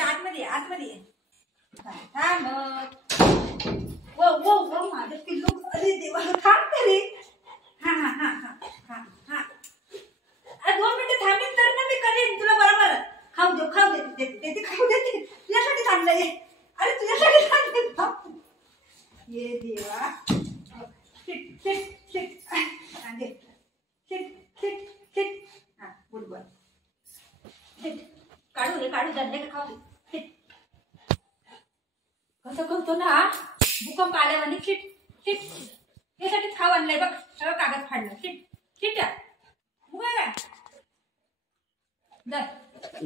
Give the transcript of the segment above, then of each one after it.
आतमध्ये आतमध्ये थांब. माझं पिल्लू. अरे देवा थांब तरी. हा हा हा हा हा हा 2 मिनिटं थांबेल तर ना मी करेन तुला बरोबर. खाऊ दे खाऊ दे खाऊ दे. तुझ्यासाठी आणलंय. अरे तुझ्यासाठी आणलंय. ये देवा. Shit shit shit. आणले शिट शिट शिट. हा गुड बॉय. शिट काढू रे काढू दे का खाऊ दे. कसं करतो ना भूकंप आल्यावानी. Shit shit. यासाठीच खाऊ आणलंय बघ. सगळं कागद फाडलं. शिट शिट काय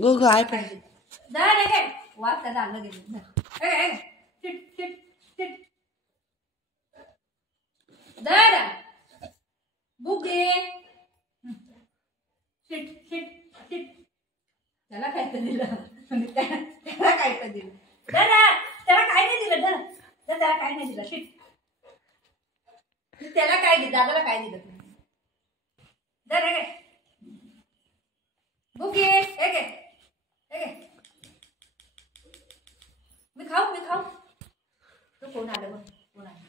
गो गो आहे पाहिजे दर आहे काय वाच त्याला आणलं गेलं. Shit shit shit there बुगे. Shit shit shit. त्याला काय तर दिलं. त्याला काय तर दिलं. त्याला काय नाही दिलं. त्याला काय नाही दिलं. शिट. त्याला काय दिलं. दादाला काय दिलं. दर आहे काय बुगे. मी खाऊ. तो कोण आलं बघ. कोण आलं.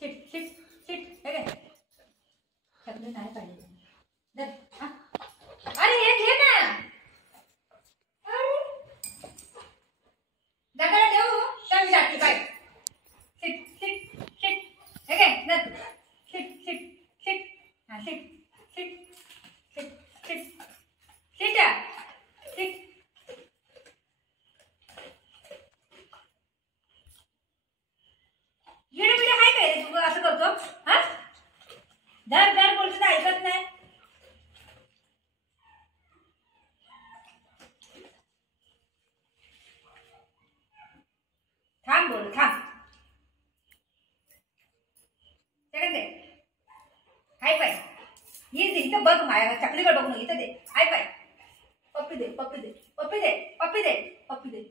Shit shit shit. शकले नाही पाहिजे. अरे हे घे ना. दादाला देऊ तर मी जाते बाय. Shit shit shit. हे घे शिट शिट शिट. हा shit shit shit shit shit shit. येडे हाय काय रे तू असं करतो. हा दर बोलतो ऐकत नाही. थांब बोल थांब. हाय पाय इथं बघ. माया चकलीकडे बघ. इथं दे हाय पाय. पप्पी दे.